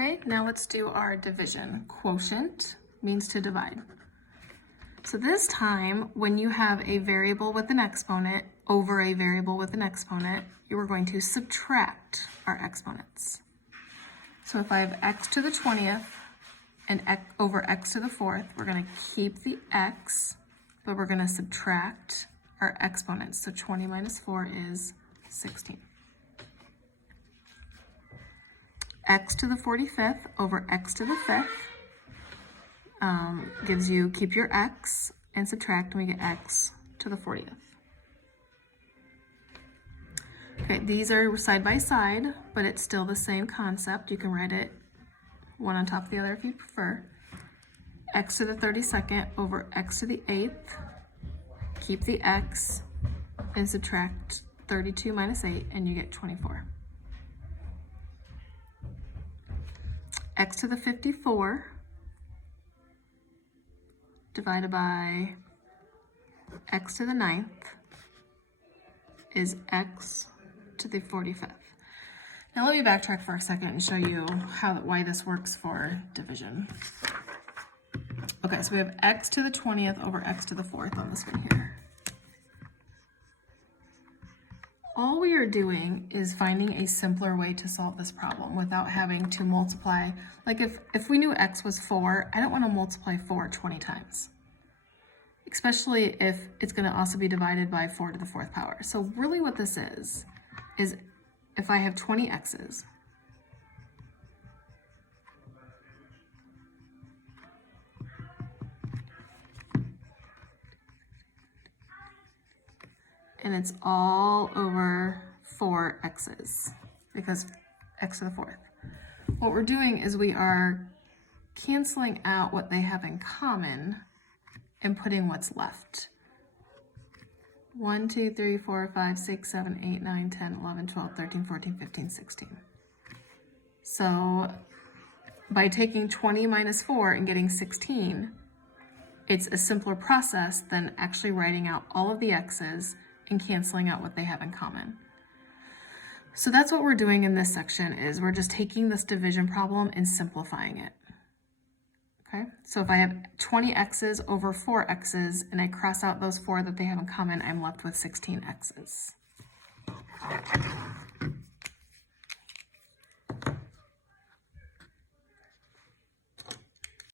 Okay, now let's do our division. Quotient means to divide. So this time, when you have a variable with an exponent over a variable with an exponent, you are going to subtract our exponents. So if I have x to the 20th and x over x to the 4th, we're going to keep the x, but we're going to subtract our exponents. So 20 minus 4 is 16. X to the 45th over x to the 5th gives you, keep your x and subtract, and we get x to the 40th. Okay, these are side by side, but it's still the same concept. You can write it one on top of the other if you prefer. X to the 32nd over x to the 8th, keep the x and subtract 32 minus 8, and you get 24. X to the 54 divided by x to the 9th is x to the 45th. Now let me backtrack for a second and show you why this works for division. Okay, so we have x to the 20th over x to the 4th on this one here. All we are doing is finding a simpler way to solve this problem without having to multiply. Like if we knew x was 4, I don't want to multiply 4 20 times, especially if it's going to also be divided by 4 to the 4th power. So really what this is if I have 20 x's, and it's all over 4 x's because x to the 4th. What we're doing is we are canceling out what they have in common and putting what's left. 1, 2, 3, 4, 5, 6, 7, 8, 9, 10, 11, 12, 13, 14, 15, 16. So by taking 20 minus 4 and getting 16, it's a simpler process than actually writing out all of the x's and canceling out what they have in common. So that's what we're doing in this section, is we're just taking this division problem and simplifying it. Okay, so if I have 20 x's over 4 x's and I cross out those 4 that they have in common, I'm left with 16 x's.